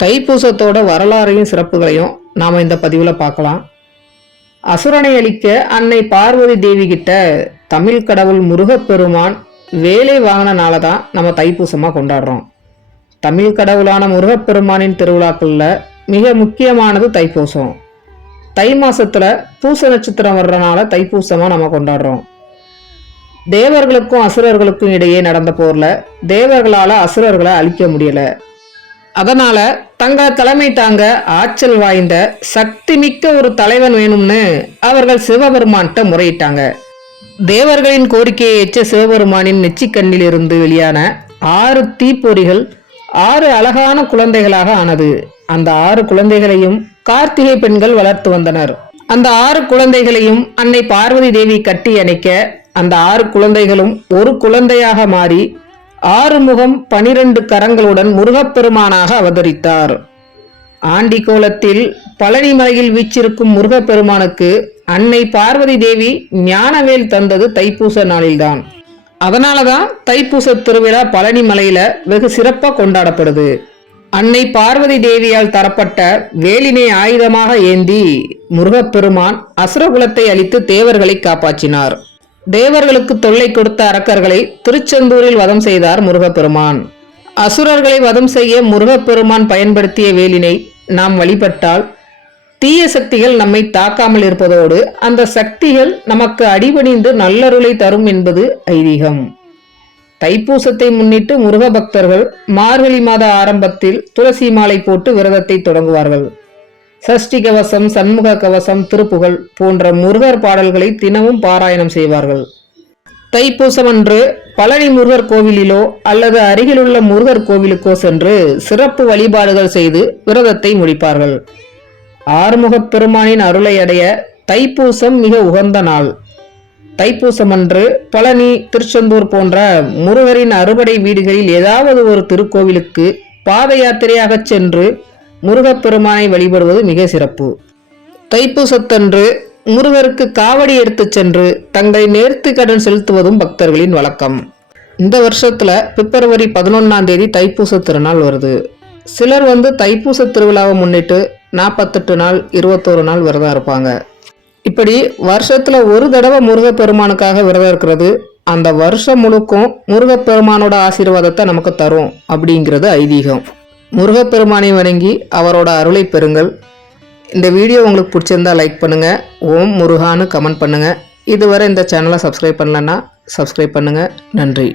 தைப்பூசத்தோட வரலாறையும் சிறப்புகளையும் நாம் இந்த பதிவில் பார்க்கலாம். அசுரனை அழிக்க அன்னை பார்வதி தேவி கிட்ட தமிழ் கடவுள் முருகப்பெருமான் வேலை வாங்கினால தான் நம்ம தைப்பூசமாக கொண்டாடுறோம். தமிழ் கடவுளான முருகப்பெருமானின் திருவிழாக்களில் மிக முக்கியமானது தைப்பூசம். தை மாசத்துல பூச நட்சத்திரம் வர்றனால தைப்பூசமாக நம்ம கொண்டாடுறோம். தேவர்களுக்கும் அசுரர்களுக்கும் இடையே நடந்த போர்ல தேவர்களால அசுரர்களை அழிக்க முடியல. அதனால தங்களை தலைமை தாங்க ஆற்றல் வாய்ந்த சக்தி மிக்க ஒரு தலைவன் வேணும்னு அவர்கள் சிவபெருமான்கிட்ட முறையிட்டாங்க. தேவர்களின் கோரிக்கையை ஏற்ற சிவபெருமானின் நெச்சிக்கண்ணில் இருந்து வெளியான 6 தீப்பொறிகள் 6 அழகான குழந்தைகளாக ஆனது. அந்த 6 குழந்தைகளையும் கார்த்திகை பெண்கள் வளர்த்து வந்தனர். அந்த 6 குழந்தைகளையும் அன்னை பார்வதி தேவி கட்டி அணைக்க அந்த 6 குழந்தைகளும் ஒரு குழந்தையாக மாறி 6 முகம் 12 கரங்களுடன் முருகப்பெருமானாக அவதரித்தார். ஆண்டி கோலத்தில் பழனி மலையில் வீச்சிருக்கும் முருகப்பெருமானுக்கு அன்னை பார்வதி தேவி ஞானவேல் தந்தது தைப்பூச நாளில்தான். அதனாலதான் தைப்பூச திருவிழா பழனி மலையில வெகு சிறப்பாக கொண்டாடப்படுது. அன்னை பார்வதி தேவியால் தரப்பட்ட வேலினை ஆயுதமாக ஏந்தி முருகப்பெருமான் அசுரகுலத்தை அழித்து தேவர்களை காப்பாற்றினார். தேவர்களுக்கு தொல்லை கொடுத்த அரக்கர்களை திருச்செந்தூரில் வதம் செய்தார் முருகப்பெருமான். அசுரர்களை வதம் செய்ய முருகப்பெருமான் பயன்படுத்திய வேலினை நாம் வழிபட்டால் தீய சக்திகள் நம்மை தாக்காமல் இருப்பதோடு அந்த சக்திகள் நமக்கு அடிபணிந்து நல்லருளை தரும் என்பது ஐதீகம். தைப்பூசத்தை முன்னிட்டு முருக பக்தர்கள் மார்கழி மாத ஆரம்பத்தில் துளசி மாலை போட்டு விரதத்தை தொடங்குவார்கள். சஷ்டி கவசம், சண்முக கவசம், திருப்புகழ் போன்ற முருகர் பாடல்களை தினமும் பாராயணம் செய்வார்கள். தைப்பூசம் அன்று பழனி முருகர் கோவிலிலோ அல்லது அருகிலுள்ள முருகர் கோவிலுக்கோ சென்று சிறப்பு வழிபாடுகள் செய்து விரதத்தை முடிப்பார்கள். ஆறுமுகப் பெருமானின் அருளை அடைய தைப்பூசம் மிக உகந்த நாள். தைப்பூசம் அன்று பழனி, திருச்செந்தூர் போன்ற முருகரின் அறுபடை வீடுகளில் ஏதாவது ஒரு திருக்கோவிலுக்கு பாத யாத்திரையாக சென்று முருகப்பெருமானை வழிபடுவது மிக சிறப்பு. தைப்பூசத்தன்று முருகருக்கு காவடி எடுத்து சென்று தங்களை நேர்த்தி கடன் செலுத்துவதும் பக்தர்களின் வழக்கம். இந்த வருஷத்துல பிப்ரவரி 11ஆம் தேதி தைப்பூச திருநாள் வருது. சிலர் தைப்பூச திருவிழாவை முன்னிட்டு 48 நாள் 21 நாள் விரதம் இருப்பாங்க. இப்படி வருஷத்துல ஒரு தடவை முருகப்பெருமானுக்காக விரதம் இருக்கிறது அந்த வருஷம் முழுக்கும் முருகப்பெருமானோட ஆசீர்வாதத்தை நமக்கு தரும் அப்படிங்கிறது ஐதீகம். முருகப்பெருமானை வணங்கி அவரோட அருளை பெறுங்கள். இந்த வீடியோ உங்களுக்கு பிடிச்சிருந்தா லைக் பண்ணுங்கள், ஓம் முருகான்னு கமெண்ட் பண்ணுங்கள். இதுவரை இந்த சேனலை சப்ஸ்கிரைப் பண்ணலன்னா சப்ஸ்கிரைப் பண்ணுங்கள். நன்றி.